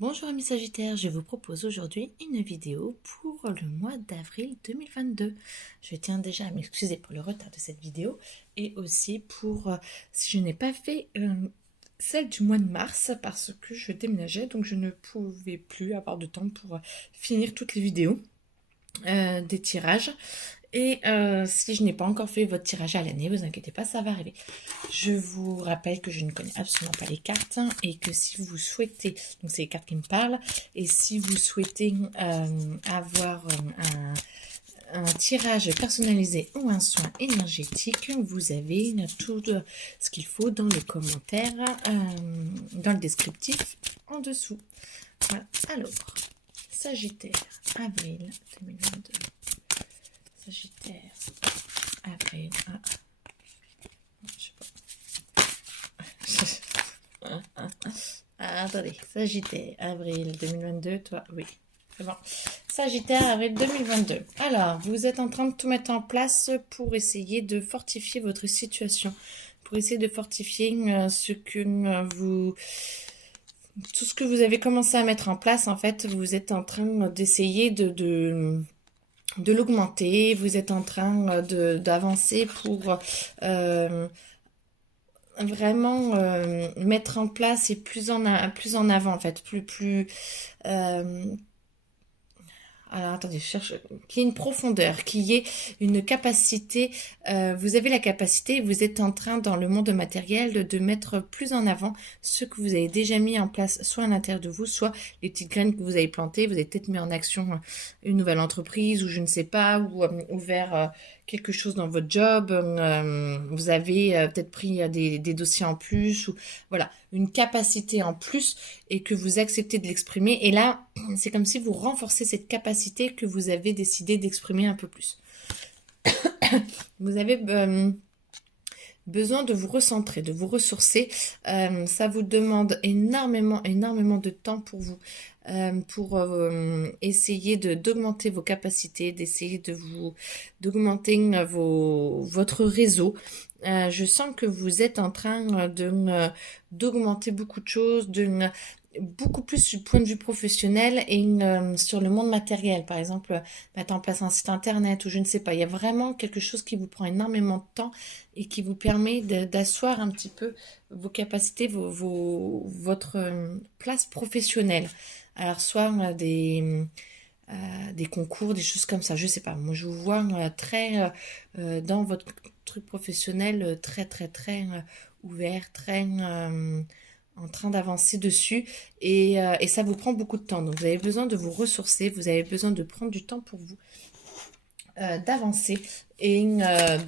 Bonjour amis Sagittaires, je vous propose aujourd'hui une vidéo pour le mois d'avril 2022. Je tiens déjà à m'excuser pour le retard de cette vidéo et aussi pour si je n'ai pas fait celle du mois de mars parce que je déménageais donc je ne pouvais plus avoir de temps pour finir toutes les vidéos des tirages. Et si je n'ai pas encore fait votre tirage à l'année, vous inquiétez pas, ça va arriver. Je vous rappelle que je ne connais absolument pas les cartes et que si vous souhaitez, donc c'est les cartes qui me parlent, et si vous souhaitez avoir un tirage personnalisé ou un soin énergétique, vous avez tout ce qu'il faut dans les commentaires, dans le descriptif en dessous. Voilà. Alors, Sagittaire, avril 2022. Sagittaire, avril. Attendez, Sagittaire, avril 2022, toi, oui, c'est bon. Sagittaire, avril 2022. Alors, vous êtes en train de tout mettre en place pour essayer de fortifier votre situation, pour essayer de fortifier ce que vous... Tout ce que vous avez commencé à mettre en place, en fait, vous êtes en train d'essayer de l'augmenter, vous êtes en train d'avancer pour vraiment mettre en place et plus en avant en fait, alors attendez, je cherche qu'il y ait une profondeur, qu'il y ait une capacité. Vous avez la capacité, vous êtes en train dans le monde matériel de mettre plus en avant ce que vous avez déjà mis en place, soit à l'intérieur de vous, soit les petites graines que vous avez plantées. Vous avez peut-être mis en action une nouvelle entreprise ou je ne sais pas, ou ouvert quelque chose dans votre job. Vous avez peut-être pris des dossiers en plus ou voilà, une capacité en plus et que vous acceptez de l'exprimer. Et là, c'est comme si vous renforcez cette capacité que vous avez décidé d'exprimer un peu plus. Vous avez besoin de vous recentrer, de vous ressourcer. Ça vous demande énormément de temps pour vous, pour essayer d'augmenter vos capacités, d'essayer d'augmenter votre réseau. Je sens que vous êtes en train d'augmenter beaucoup de choses, beaucoup plus du point de vue professionnel et sur le monde matériel. Par exemple, mettre en place un site internet ou je ne sais pas. Il y a vraiment quelque chose qui vous prend énormément de temps et qui vous permet d'asseoir un petit peu vos capacités, votre place professionnelle. Alors, soit des concours, des choses comme ça, je sais pas. Moi, je vous vois très dans votre truc professionnel, très ouvert, très en train d'avancer dessus et ça vous prend beaucoup de temps. Donc, vous avez besoin de vous ressourcer, vous avez besoin de prendre du temps pour vous, d'avancer et alors,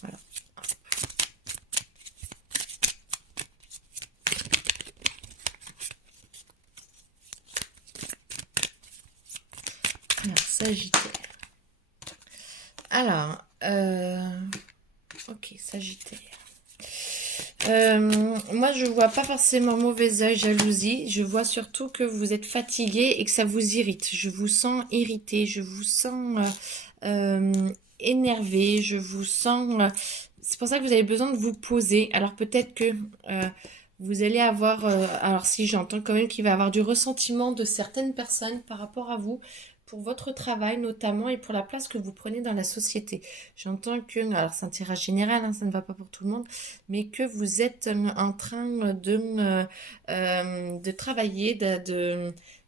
voilà. Alors, Sagittaire. Alors, ok, Sagittaire. Moi, je vois pas forcément mauvais œil, jalousie. Je vois surtout que vous êtes fatigué et que ça vous irrite. Je vous sens irrité, je vous sens énervé, je vous sens... c'est pour ça que vous avez besoin de vous poser. Alors peut-être que vous allez avoir... alors si j'entends quand même qu'il va y avoir du ressentiment de certaines personnes par rapport à vous, pour votre travail notamment et pour la place que vous prenez dans la société. J'entends que... Alors c'est un tirage général, hein, ça ne va pas pour tout le monde, mais que vous êtes en train de travailler,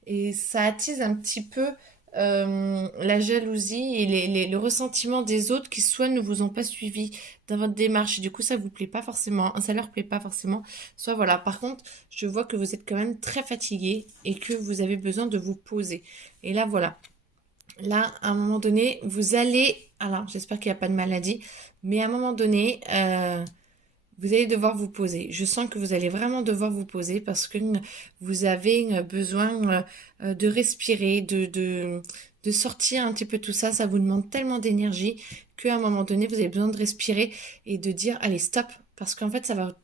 et ça attise un petit peu la jalousie et le ressentiment des autres qui soit ne vous ont pas suivi dans votre démarche et du coup ça vous plaît pas forcément, ça leur plaît pas forcément, soit voilà. Par contre, je vois que vous êtes quand même très fatigué et que vous avez besoin de vous poser. Et là voilà, là à un moment donné, vous allez, alors j'espère qu'il n'y a pas de maladie, mais à un moment donné, vous allez devoir vous poser. Je sens que vous allez vraiment devoir vous poser parce que vous avez besoin de respirer, de sortir un petit peu tout ça. Ça vous demande tellement d'énergie qu'à un moment donné, vous avez besoin de respirer et de dire allez, stop. Parce qu'en fait, ça va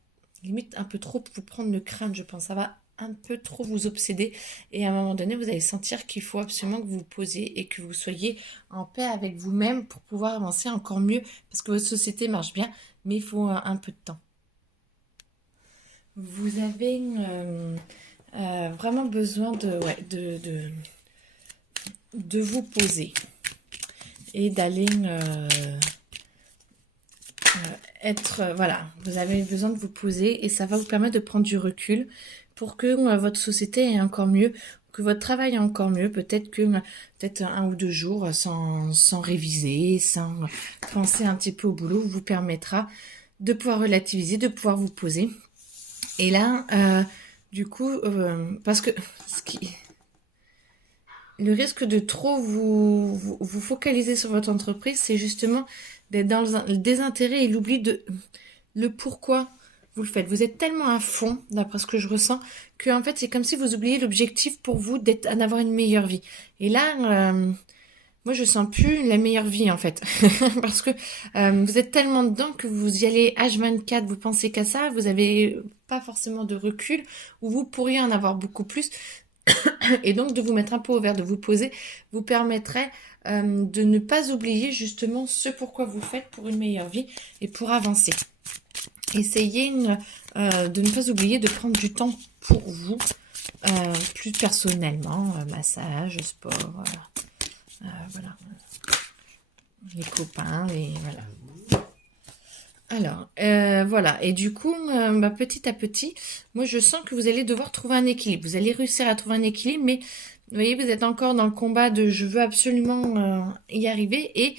limite un peu trop vous prendre le crâne, je pense. Ça va un peu trop vous obséder et à un moment donné, vous allez sentir qu'il faut absolument que vous vous posiez et que vous soyez en paix avec vous-même pour pouvoir avancer encore mieux parce que votre société marche bien, mais il faut un peu de temps. Vous avez vraiment besoin de vous poser et d'aller voilà, vous avez besoin de vous poser et ça va vous permettre de prendre du recul pour que votre société ait encore mieux, que votre travail ait encore mieux, peut-être 1 ou 2 jours sans réviser, sans penser un petit peu au boulot, vous permettra de pouvoir relativiser, de pouvoir vous poser. Et là, du coup, parce que le risque de trop vous focaliser sur votre entreprise, c'est justement d'être dans le désintérêt et l'oubli de le pourquoi vous le faites. Vous êtes tellement à fond, d'après ce que je ressens, que en fait, c'est comme si vous oubliez l'objectif pour vous d'avoir une meilleure vie. Et là, moi, je sens plus la meilleure vie, en fait. Parce que vous êtes tellement dedans que vous y allez H24, vous pensez qu'à ça, vous avez pas forcément de recul, ou vous pourriez en avoir beaucoup plus. Et donc, de vous mettre un peu au vert, de vous poser, vous permettrait de ne pas oublier justement ce pourquoi vous faites pour une meilleure vie et pour avancer. Essayez de ne pas oublier de prendre du temps pour vous, plus personnellement, massage, sport, voilà, les copains, voilà. Alors, voilà. Et du coup, petit à petit, moi, je sens que vous allez devoir trouver un équilibre. Vous allez réussir à trouver un équilibre, mais vous voyez, vous êtes encore dans le combat de je veux absolument y arriver. Et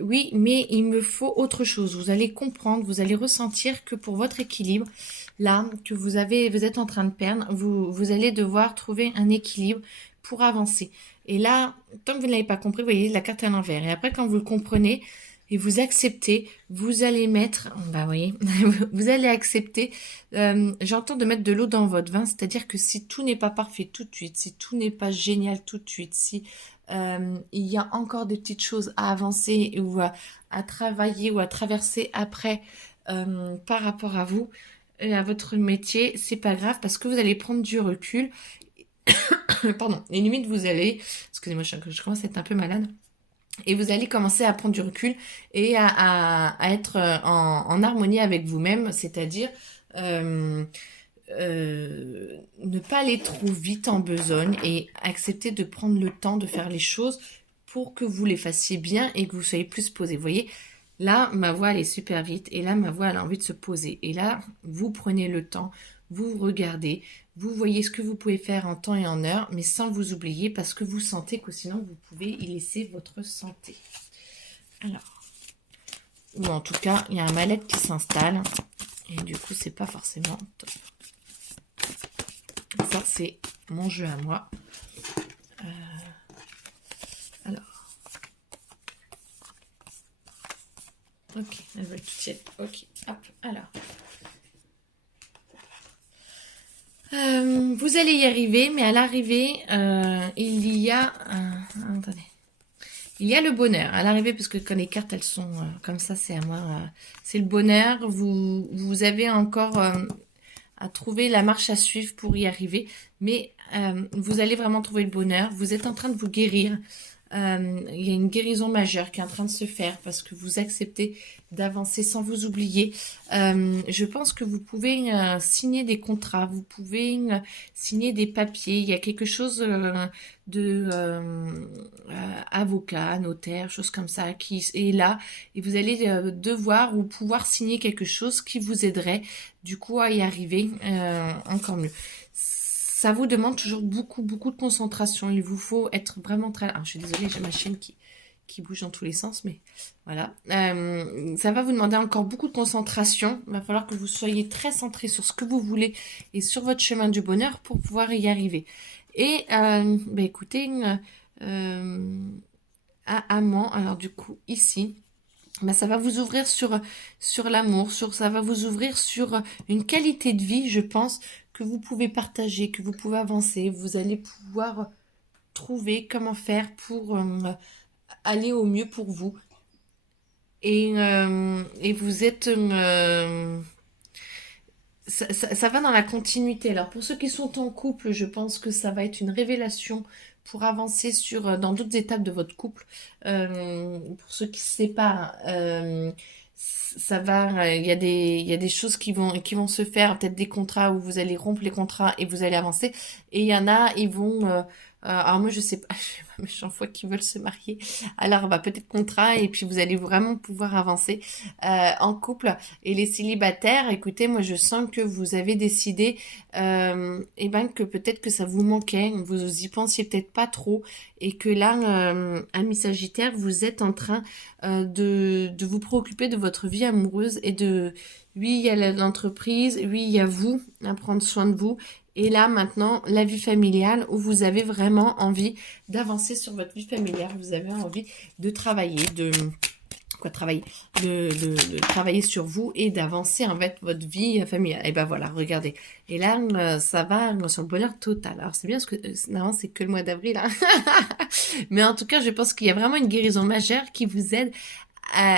oui, mais il me faut autre chose. Vous allez comprendre, vous allez ressentir que pour votre équilibre, là, que vous êtes en train de perdre, vous allez devoir trouver un équilibre pour avancer. Et là, tant que vous ne l'avez pas compris, vous voyez, la carte à l'envers. Et après, quand vous le comprenez, et vous acceptez, vous allez mettre, bah oui, vous allez accepter, j'entends de mettre de l'eau dans votre vin, c'est-à-dire que si tout n'est pas parfait tout de suite, si tout n'est pas génial tout de suite, si il y a encore des petites choses à avancer ou à travailler ou à traverser après par rapport à vous et à votre métier, c'est pas grave parce que vous allez prendre du recul. Pardon, et limite vous allez, excusez-moi, je commence à être un peu malade. Et vous allez commencer à prendre du recul et à être en harmonie avec vous-même, c'est-à-dire ne pas aller trop vite en besogne et accepter de prendre le temps de faire les choses pour que vous les fassiez bien et que vous soyez plus posé. Vous voyez, là, ma voix, elle est super vite et là, ma voix, elle a envie de se poser. Et là, vous prenez le temps, vous regardez, vous voyez ce que vous pouvez faire en temps et en heure, mais sans vous oublier parce que vous sentez que sinon, vous pouvez y laisser votre santé. Alors, ou en tout cas, il y a un mal-être qui s'installe et du coup, c'est pas forcément top. Ça, c'est mon jeu à moi. Alors. Ok, elle va tout tienne. Ok, hop, alors. Vous allez y arriver, mais à l'arrivée, il y a... attendez. Il y a le bonheur à l'arrivée, parce que quand les cartes, elles sont comme ça, c'est à moi. C'est le bonheur. Vous avez encore à trouver la marche à suivre pour y arriver. Mais vous allez vraiment trouver le bonheur. Vous êtes en train de vous guérir. Il y a une guérison majeure qui est en train de se faire parce que vous acceptez d'avancer sans vous oublier. Je pense que vous pouvez signer des contrats, vous pouvez signer des papiers. Il y a quelque chose de avocat, notaire, chose comme ça qui est là et vous allez devoir ou pouvoir signer quelque chose qui vous aiderait du coup à y arriver encore mieux. Ça vous demande toujours beaucoup de concentration. Il vous faut être vraiment très... Alors, je suis désolée, j'ai ma chaîne qui bouge dans tous les sens, mais voilà. Ça va vous demander encore beaucoup de concentration. Il va falloir que vous soyez très centré sur ce que vous voulez et sur votre chemin du bonheur pour pouvoir y arriver. Et, écoutez, amant, alors du coup, ici... ça va vous ouvrir sur l'amour, ça va vous ouvrir sur une qualité de vie, je pense, que vous pouvez partager, que vous pouvez avancer. Vous allez pouvoir trouver comment faire pour aller au mieux pour vous. Et vous êtes... ça va dans la continuité. Alors pour ceux qui sont en couple, je pense que ça va être une révélation pour avancer dans d'autres étapes de votre couple. Pour ceux qui se séparent, ça va, il y a des choses qui vont se faire, peut-être des contrats où vous allez rompre les contrats et vous allez avancer. Et il y en a, ils vont, alors moi je sais pas, je suis pas méchant fois qui veulent se marier. Alors bah peut-être contrat et puis vous allez vraiment pouvoir avancer en couple. Et les célibataires, écoutez, moi je sens que vous avez décidé, et ben que peut-être que ça vous manquait, vous y pensiez peut-être pas trop, et que là, ami Sagittaire, vous êtes en train de vous préoccuper de votre vie amoureuse et oui, il y a l'entreprise, oui, il y a vous, à prendre soin de vous. Et là, maintenant, la vie familiale où vous avez vraiment envie d'avancer sur votre vie familiale. Vous avez envie de travailler, travailler, de travailler sur vous et d'avancer en fait votre vie familiale. Et ben voilà, regardez. Et là, ça va sur le bonheur total. Alors c'est bien parce que normalement c'est que le mois d'avril, hein. Mais en tout cas, je pense qu'il y a vraiment une guérison majeure qui vous aide.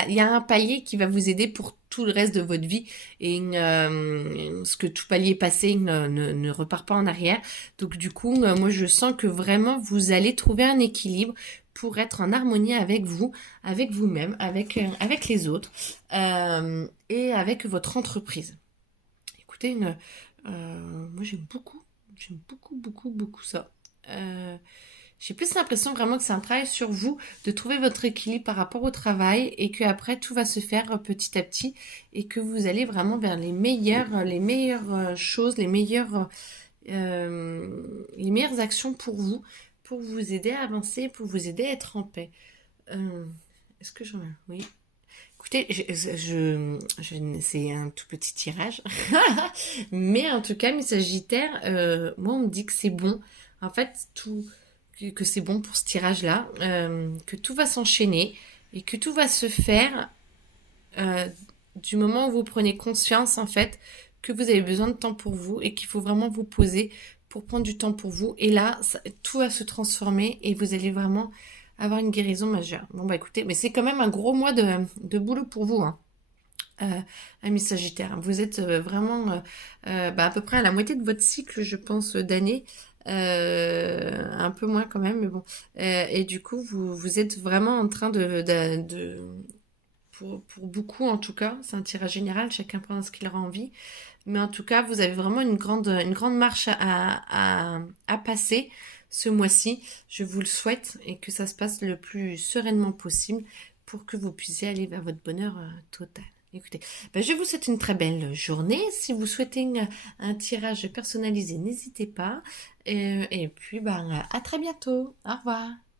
Il y a un palier qui va vous aider pour tout le reste de votre vie et ce que tout palier passé ne repart pas en arrière. Donc du coup, moi je sens que vraiment vous allez trouver un équilibre pour être en harmonie avec vous, avec vous-même, avec les autres et avec votre entreprise. Écoutez, moi j'aime beaucoup ça. J'ai plus l'impression vraiment que c'est un travail sur vous, de trouver votre équilibre par rapport au travail et que après tout va se faire petit à petit et que vous allez vraiment vers les meilleures choses, les meilleures actions pour vous aider à avancer, pour vous aider à être en paix. Est-ce que j'en ai? Oui. Écoutez, c'est un tout petit tirage, mais en tout cas, mes Sagittaires, moi on me dit que c'est bon. En fait, que c'est bon pour ce tirage-là, que tout va s'enchaîner et que tout va se faire du moment où vous prenez conscience en fait que vous avez besoin de temps pour vous et qu'il faut vraiment vous poser pour prendre du temps pour vous. Et là, tout va se transformer et vous allez vraiment avoir une guérison majeure. Bon bah écoutez, mais c'est quand même un gros mois de boulot pour vous, hein. Amis Sagittaire, vous êtes vraiment à peu près à la moitié de votre cycle, je pense, d'année. Un peu moins quand même, mais bon. Et du coup, vous êtes vraiment en train pour beaucoup en tout cas, c'est un tirage général, chacun prend ce qu'il aura envie. Mais en tout cas, vous avez vraiment une grande marche à passer ce mois-ci. Je vous le souhaite et que ça se passe le plus sereinement possible pour que vous puissiez aller vers votre bonheur total. Écoutez, je vous souhaite une très belle journée. Si vous souhaitez un tirage personnalisé, n'hésitez pas. Et puis, à très bientôt. Au revoir.